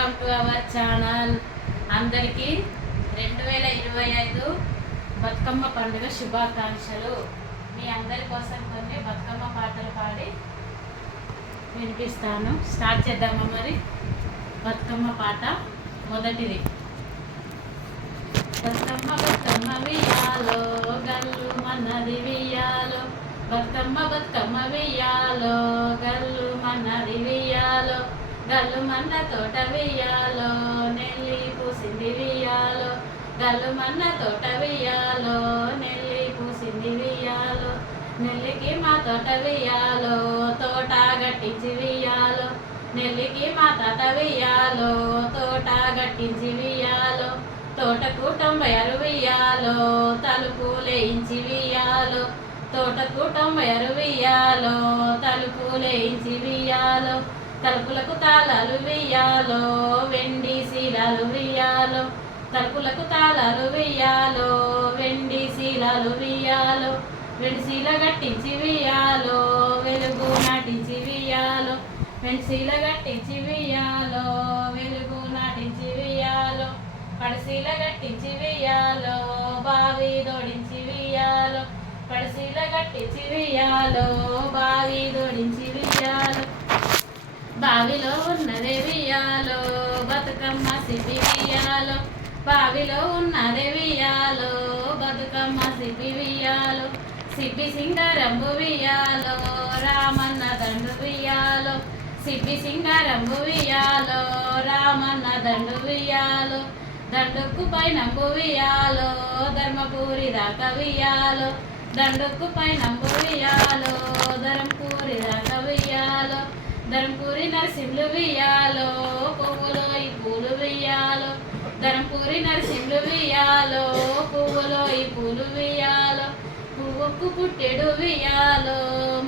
Welcome to our channel. అందరికీ 2025 బతుకమ్మ పండుగ శుభాకాంక్షలు. మీ అందరి కోసం కొన్ని బతుకమ్మ పాటలు పాడి వినిపిస్తాను. స్టార్ట్ చేద్దామా మరి? బతుకమ్మ పాట మొదటిది. బతుకమ్మ బతుకమ్మ వియ్యాలో గల్లు మన్నది వియ్యాలో, బతుకమ్మ బతుకమ్మ వియ్యాలో గల్లు మన్నది వియ్యాలో, గల్లు మన్న తోట వియ్యాలో నెల్లి పూసింది వియ్యాలో, గల్లు మన్న తోట వియ్యాలో నెల్లి పూసింది వియ్యాలో, నెల్లికి మా తోట వియ్యాలో తోట గట్టించి వియ్యాలో, నెల్లికి మా తోట వియ్యాలో తోట గట్టించి వియ్యాలో, తోటకు 96 వియ్యాలో తలుపు లేయించి వియ్యాలో, తోటకు 96 వియ్యాలో తలుపు లేయించి వియ్యాలో, తలుపులకు తాళాలు వియ్యాలో వెండి శీలాలు వియ్యాలో, తలుపులకు తాళాలు వియ్యాలో వెండి శీలాలు వియ్యాలో, వెండి శీల గట్టించి వియ్యాలో వెలుగు నాటించి వియ్యాలో, వెండి శీల గట్టించి వియ్యాలో వెలుగు నాటించి వియ్యాలో, పడశీల గట్టించి వియ్యాలో బావి దోడించి వియ్యాలో, పడశీల గట్టించి వియ్యాలో బావి దోడించి వియ్యాలో, బావిలో ఉన్నదే వియ్యాలో బతుకమ్మ సిపి వియ్యాలో, బావిలో ఉన్నదే వియ్యాలో బతుకమ్మ సిపి వియ్యాలో, సిప్పి సింగారంబు వియ్యాలో రామన్న దండు వియ్యాలో, సిప్పి సింగారంబు వియ్యాలో రామన్న దండు వియ్యాలో, దండుకు పైనంబు వియ్యాలో ధర్మపూరి దాకా వియ్యాలో, దండుకు పైనంబు వియ్యాలో ధర్మపూరి దాకా వియ్యాలో, ధర్మపూరి నరసింహులు వియ్యాలో పువ్వులో ఈ పూలు వియ్యాలో, ధర్మపూరి నరసింహులు వియ్యాలో పువ్వులో ఈ పూలు వియ్యాలో, పువ్వుకు పుట్టెడు వియ్యాలో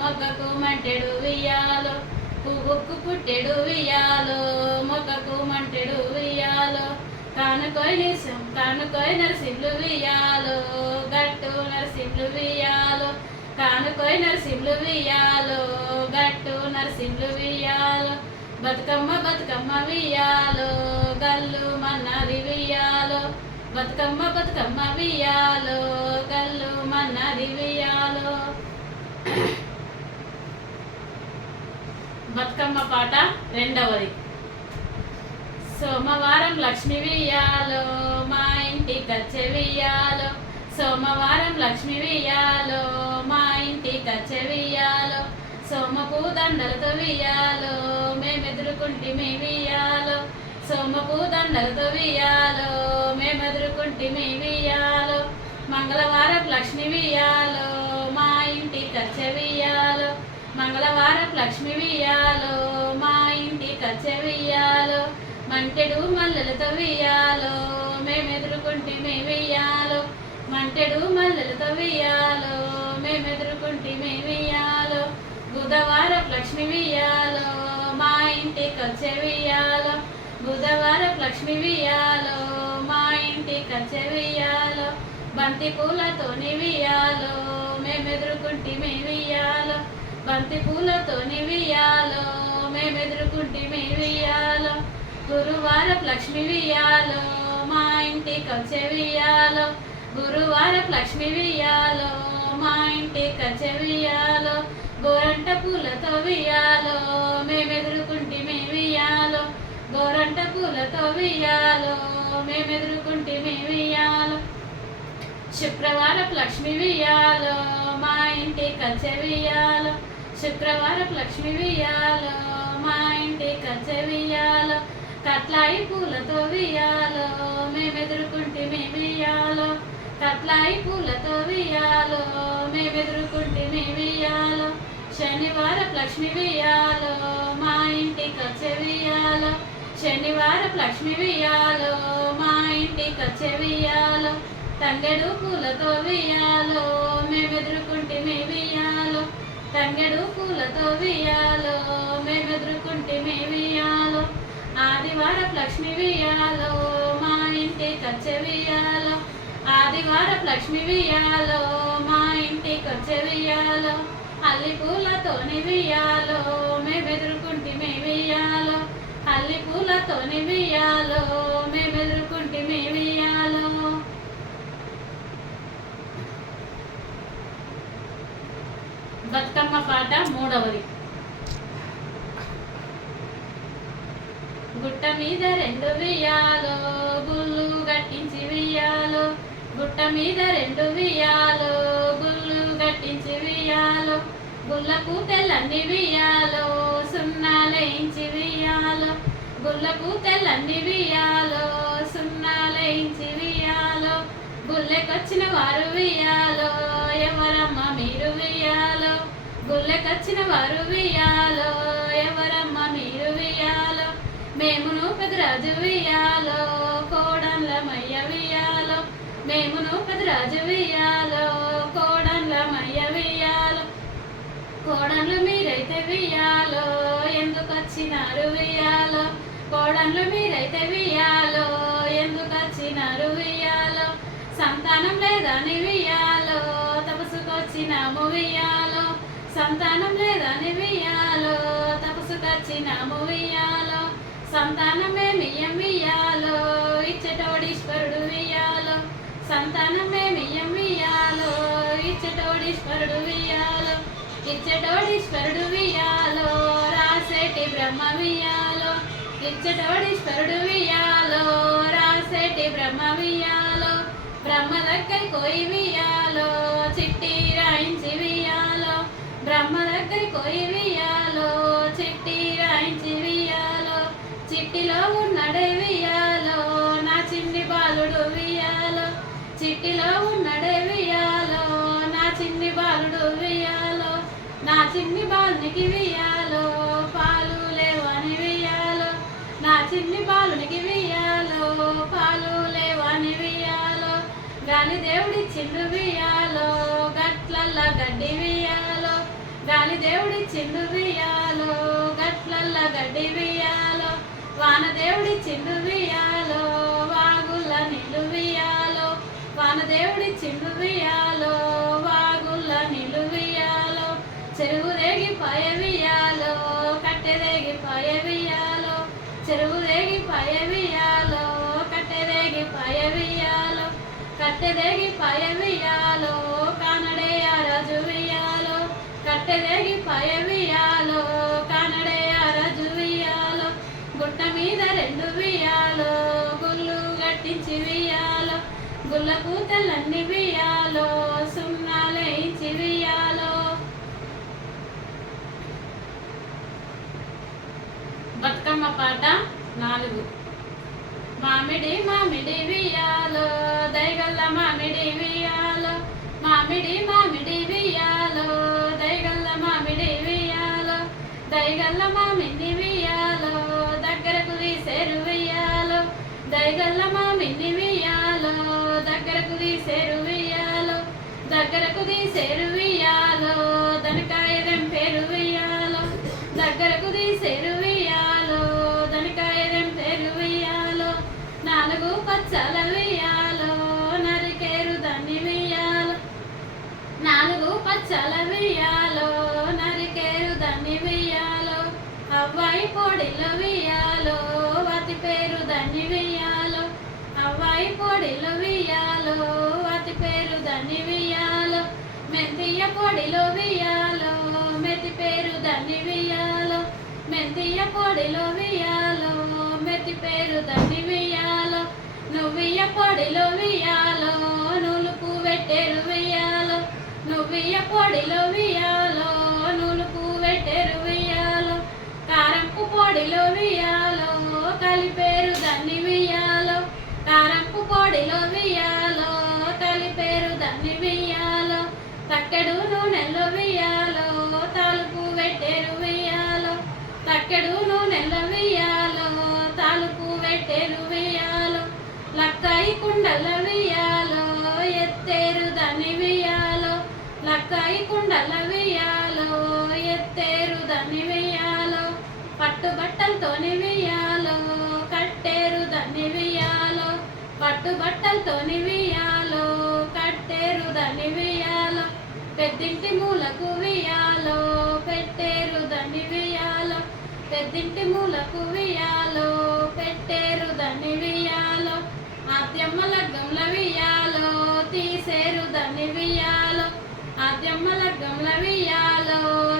మొగ్గకు మంటెడు వియ్యాలో, పువ్వుకు పుట్టెడు వియ్యాలో మొగ్గకు మంటెడు వియ్యాలో, కానుకోయి నరసింహులు వియ్యాలో గట్టు నరసింహులు వియ్యాలో, కానుకోయి నరసింహులు వియ్యాలో గట్టు నరసింహులు వియ్యాలో, బతుకమ్మ బతుకమ్మ వియ్యాలో గల్లు మన్నది వియ్యాలో, బతుకమ్మ బతుకమ్మ వియ్యాలో గల్లు మన్నది వియ్యాలో. బతుకమ్మ పాట రెండవది. సోమవారం లక్ష్మి వియ్యాలో మా ఇంటి కచ్చె వియ్యాలో, సోమవారం లక్ష్మి వియ్యాలో మా ఇంటి కచ్చె వియ్యాలో, సోమపు దండలతో వియ్యాలో మేమెదురుకుంటిమి వియ్యాలో, సోమపు దండలతో వియ్యాలో మేమెదురుకుంటిమి వియ్యాలో, మంగళవారం లక్ష్మి వియ్యాలో మా ఇంటి కచ్చె వియ్యాలో, మంగళవారం లక్ష్మి వియ్యాలో మా ఇంటి కచ్చె వియ్యాలో, మంటెడు మల్లెలతో వియ్యాలో మేమెదురుకుంటిమి వియ్యాలో, మంటెడు మల్లెలతో వియ్యాలో మేమెదురుకుంటిమి వియ్యాలో, బుధవారం లక్ష్మి వియ్యాలో మా ఇంటికి వచ్చే వియ్యాలో, బుధవారం లక్ష్మి వియ్యాలో మా ఇంటికి వచ్చే వియ్యాలో, బంతి పూలతోని వియ్యాలో మేమెదురుకుంటిమి వియ్యాలో, బంతి పూలతోని వియ్యాలో మేమెదురుకుంటిమి వియ్యాలో, గురువారం లక్ష్మి వియ్యాలో మా ఇంటికి వచ్చే వియ్యాలో, గురువారం లక్ష్మి వియ్యాలో మా ఇంటికి వచ్చే వియ్యాలో, గోరంట పూలతో వియ్యాలో మేమెదురుకుంటిమి వియ్యాలో, గోరంట పూలతో వియ్యాలో మేమెదురుకుంటిమి వియ్యాలో, శుక్రవారం లక్ష్మి వియ్యాలో మా ఇంటికి వచ్చే వియ్యాలో, శుక్రవారం లక్ష్మి వియ్యాలో మా ఇంటికి వచ్చే వియ్యాలో, కట్లాయి పూలతో వియ్యాలో మేమెదురుకుంటిమి వియ్యాలో, కట్లాయి పూలతో వియ్యాలో మేమెదురుకుంటిమి వియ్యాలో, శనివారం లక్ష్మి వియ్యాలో మా ఇంటికి వచ్చే వియ్యాలో, శనివారం లక్ష్మి వియ్యాలో మా ఇంటికి వచ్చే వియ్యాలో, తంగెడు పూలతో వియ్యాలో మేమెదురుకుంటిమి వియ్యాలో, తంగెడు పూలతో వియ్యాలో మేమెదురుకుంటిమి వియ్యాలో, ఆదివారం లక్ష్మి వియ్యాలో మా ఇంటికి వచ్చే వియ్యాలో, ఆదివారం లక్ష్మి వియ్యాలో మా ఇంటికి వచ్చే వియ్యాలో, అల్లి పూలతోని వియ్యాలో మేమెదురుకుంటిమి వియ్యాలో, అల్లి పూలతోని వియ్యాలో బతుకమ్మ పాట మూడవది. గుట్ట మీద రెండు వియ్యాలో గుళ్ళు గట్టించి వియ్యాలో, గుట్ట మీద రెండు వియ్యాలో గుళ్ళు గట్టించి వియ్యాలో, గుళ్ళకు తెల్లని వియ్యాలో సున్నాలేయించి వియ్యాలో, గుళ్ళకు తెల్లని వియ్యాలో సున్నాలేయించి వియ్యాలో, గుళ్ళెకొచ్చిన వారు వియ్యాలో ఎవరమ్మ మీరు వియ్యాలో, గుళ్ళెకొచ్చిన వారు వియ్యాలో ఎవరమ్మ మీరు వియ్యాలో, మేమును పెదరాజు వియ్యాలో కోడన్ల మయ్య వియ్యాలో, మేమును పెదరాజు వియ్యాలో కోడన్ల మయ్య వియ్యాలో, కోడన్లు మీరైతే వియ్యాలో ఎందుకొచ్చినారు వియ్యాలో, కోడన్లు మీరైతే వియ్యాలో ఎందుకొచ్చినారు వియ్యాలో, సంతానం లేదని వియ్యాలో తపసుకొచ్చినాము వియ్యాలో, సంతానం లేదని వియ్యాలో తపసుకొచ్చినాము వియ్యాలో, సంతానమేమియ్యం వియ్యాలో ఇచ్చటోడీశ్వరుడు వియ్యాలో, సంతానమేమియ్యం వియ్యాలో ఇచ్చటోడీశ్వరుడు వియ్యాలో, ఇచ్చటోడీశ్వరుడు వియ్యాలో రాసేటి బ్రహ్మ వియ్యాలో, ఇచ్చటోడీశ్వరుడు వియ్యాలో రాసేటి బ్రహ్మ వియ్యాలో, బ్రహ్మ దగ్గరికి పోయి వియ్యాలో చిట్టి రాయించి వియ్యాలో, బ్రహ్మ దగ్గరికి పోయి వియ్యాలో చిట్టి రాయించి వియ్యాలో, చిట్టిలో ఉన్నడే వియ్యాలో నా చిన్ని బాలుడు వియ్యాలో, చిట్టిలో ఉన్నడే వియ్యాలో నా చిన్ని బాలుడు వియ్యాలో, నా చిన్ని బాలునికి వియ్యాలో పాలు లేవని వియ్యాలో, నా చిన్ని బాలునికి వియ్యాలో పాలు లేవని వియ్యాలో, గాలి దేవుడిచ్చిండు వియ్యాలో గట్లల్లా గడ్డి వియ్యాలో, గాలి దేవుడిచ్చిండు వియ్యాలో గట్లల్లా గడ్డి వియ్యాలో, వాన దేవుడిచ్చిండు వియ్యాలో వాగుల్ల నీళ్ళు వియ్యాలో, వాన దేవుడిచ్చిండు వియ్యాలో వాగుల్ల నీళ్ళు వియ్యాలో, చెరువు రేగిపాయ వియ్యాలో కట్టె రేగిపాయ వియ్యాలో, చెరువు రేగిపాయ వియ్యాలో కట్టె రేగిపాయ వియ్యాలో, కట్టె రేగిపాయ వియ్యాలో కానడే ఆ రాజు వియ్యాలో, కట్టె రేగిపాయ వియ్యాలో కానడే ఆ రాజు వియ్యాలో, గుట్ట మీద రెండు వియ్యాలో గుళ్ళు గట్టించి వియ్యాలో, గుళ్ళకు తెల్లని వియ్యాలో సున్నాలేయించి వియ్యాలో. బతుకమ్మ పాట 4. మామిడి మామిడి వియ్యాలో దైగల్ల మామిడి వియ్యాలో, మామిడి మామిడి వియ్యాలో దైగల్ల మామిడి వియ్యాలో, దైగల్ల మామిడి వియ్యాలో దగ్గరకు తీసేరు వియ్యాలో, దైగల్ల మామిడి వియ్యాలో దగ్గరకు తీసేరు వియ్యాలో, దగ్గరకు తీసేరు వియ్యాలో దనకాయ దెంపేరు వియ్యాలో, దగ్గరకు తీసేరు వియ్యాలో దనకాయ దెంపేరు వియ్యాలో, 4 పచ్చల వియ్యాలో నరికేరు దాన్ని వియ్యాలో, 4 పచ్చల వియ్యాలో నరికేరు దాన్ని వియ్యాలో, అవ్వాయి పొడిలో వియ్యాలో అతి పేరు దాన్ని వియ్యాలో, అవ్వాయి పొడిలో వియ్యాలో అతి పేరు దాన్ని వియ్యాలో, మెంతియ పొడిలో వియ్యాలో మెతి పేరు దాన్ని వియ్యాలో, మెంతియ పొడిలో వియ్యాలో మెతి పేరు దాన్ని వియ్యాలో, నువ్వియ పొడిలో వియ్యాలో నులుపు పెట్టేరు వియ్యాలో, నువ్వియ పొడిలో వియ్యాలో నులుపు పెట్టేరు వియ్యాలో, కారంపు పొడిలో వియ్యాలో కలిపేరు దాన్ని వియ్యాలో, కారంపు పొడిలో వియ్యాలో కలిపేరు దాన్ని వియ్యాలో, తక్కెడు నూనెల్లో వియ్యాలో తాలుపు పెట్టేరు వియ్యాలో, తక్కెడు నూనెల్లో వియ్యాలో తాలుపు పెట్టేరు వియ్యాలో, లక్కాయి కుండల వియ్యాలో ఎత్తేరు దాన్ని వియ్యాలో, లక్కాయి కుండల వియ్యాలో ఎత్తేరు దాన్ని వియ్యాలో, పట్టుబట్టలతోని వియ్యాలో కట్టేరు దాన్ని వియ్యాలో, పట్టుబట్టలతోని వియ్యాలో కట్టేరు దాన్ని వియ్యాలో, పెద్దింటి మూలకు వియ్యాలో పెట్టేరు దాన్ని వియ్యాలో, పెద్దింటి మూలకు వియ్యాలో పెట్టేరు దాన్ని వియ్యాలో, ఆద్యమ్మ లగ్గంల వియ్యాలో తీసేరు దాన్ని వియ్యాలో, ఆద్యమ్మ లగ్గంల వియాలో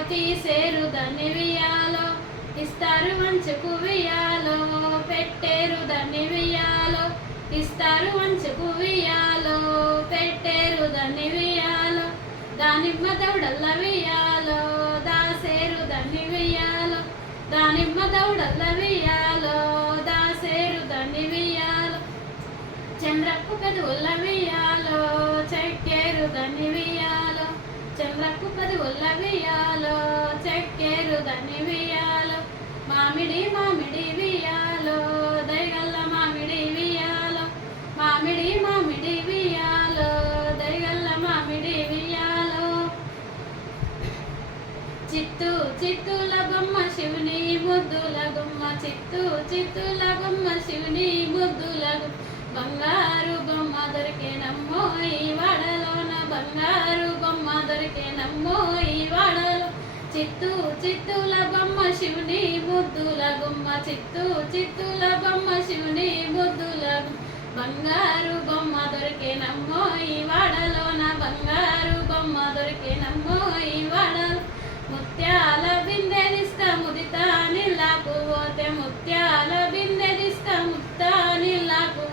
తీసేరు దాన్ని వియాలో ఇస్తారు వంచుకు వియాలో పెట్టేరు దాన్ని వియాలో ఇస్తారు వంచుకు వియాలో పెట్టేరు దాన్ని వియాలో దానిమ్మ దౌడల్ల వియాలో దాసేరు దాన్ని వియాలో దానిమ్మ దౌడల్ల వియాలో దాసేరు దాన్ని వియాలో చంద్రపు కదువుల్ల వియాలో చెక్కేరు దాన్ని వియాలో చంద్రపు కదువుల్ల వియాలో చెక్కేరు దాన్ని వియాలో మామిడి మామిడి వియాలో దయగల్ల మామిడి వియాలో మామిడి మామిడి వియాలో దయగల్ల మామిడి వియాలో చిత్తూ చిత్తుల బొమ్మ శివుని ముద్దుల గుమ్మ చిత్తూ చిత్తుల బొమ్మ శివుని ముద్దుల గుమ్మ బంగారు బొమ్మ దొరికేనమ్మో ఈ వాడలోన బంగారు బొమ్మ దొరికేనమ్మో ఈ వాడలో చిత్తూ చిత్తుల బొమ్మ శివుని ముద్దుల గుమ్మ చిత్తూ చిత్తుల బొమ్మ శివుని ముద్దుల బంగారు బొమ్మ దొరికేనమ్మో ఈ వాడలోన బంగారు బొమ్మ దొరికేనమ్మో ఈ వాడలో ముత్యాల బిందెదిస్తా ముదితా నిల్లాకు పోతే ముత్యాల బిందెదిస్తా ముత్తా నిల్లాకు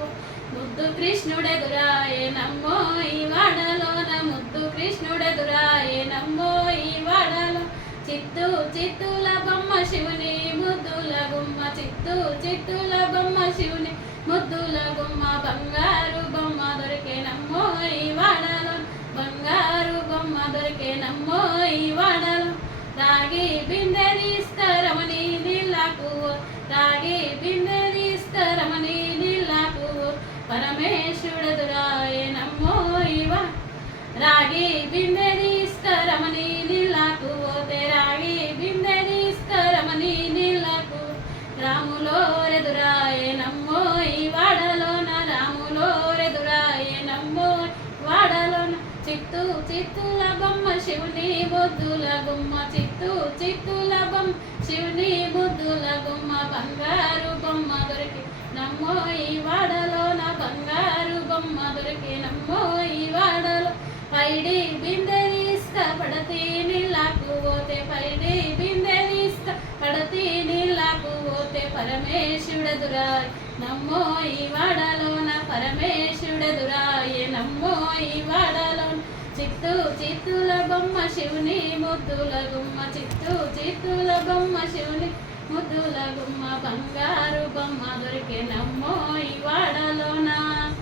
ముద్దు కృష్ణుడెదురాయే నమ్మో ఈ వాడలోన ముద్దు కృష్ణుడెదురాయే నమ్మో ఈ వాడలో చిత్తూ చిత్తుల బొమ్మ శివుని ముద్దుల గుమ్మ చిత్తూ చిత్తుల బొమ్మ శివుని ముద్దుల గుమ్మ బంగారు బొమ్మ దొరికేనమ్మో ఈ వాడలో బంగారు బొమ్మ దొరికేనమ్మో ఈ వాడలో రాగి బిందెదిస్తారమని నీళ్ళకు రాగి బిందెదిస్తారమని నీళ్ళకు పరమేశ్వరుడెదురాయే నమ్మో ఇవా రాగి బిందెదిస్తారమని నీళ్ళకు పోతే రాగి బిందెదిస్తారమని నీళ్ళకు రాములోరెదురాయే నమ్మో ఈ వాడలోన రాములోరెదురాయే నమ్మో వాడలోన చిత్తూ చిత్తుల బొమ్మ శివుని బొద్దుల గుమ్మ చిత్తూ చిత్తుల బొమ్మ శివుని బొద్దుల గుమ్మ బంగారు బొమ్మ దొరికి నమ్మో ఈ వాడలోన బంగారు బొమ్మ దొరికి నమ్మో ఈ వాడలో పైడి బిందెదిస్తా పడతి నీళ్ళకు పోతే పైడి బిందెదిస్తా పడతి నీళ్ళకు పోతే పరమేశ్వరుడెదురాయే నమ్మో ఈ వాడలోన పరమేశ్వరుడెదురాయే నమ్మో ఈ వాడలో చిత్తూ చిత్తుల బొమ్మ శివుని ముద్దుల గుమ్మ చిత్తూ చిత్తుల బొమ్మ శివుని ముద్దుల గుమ్మ బంగారు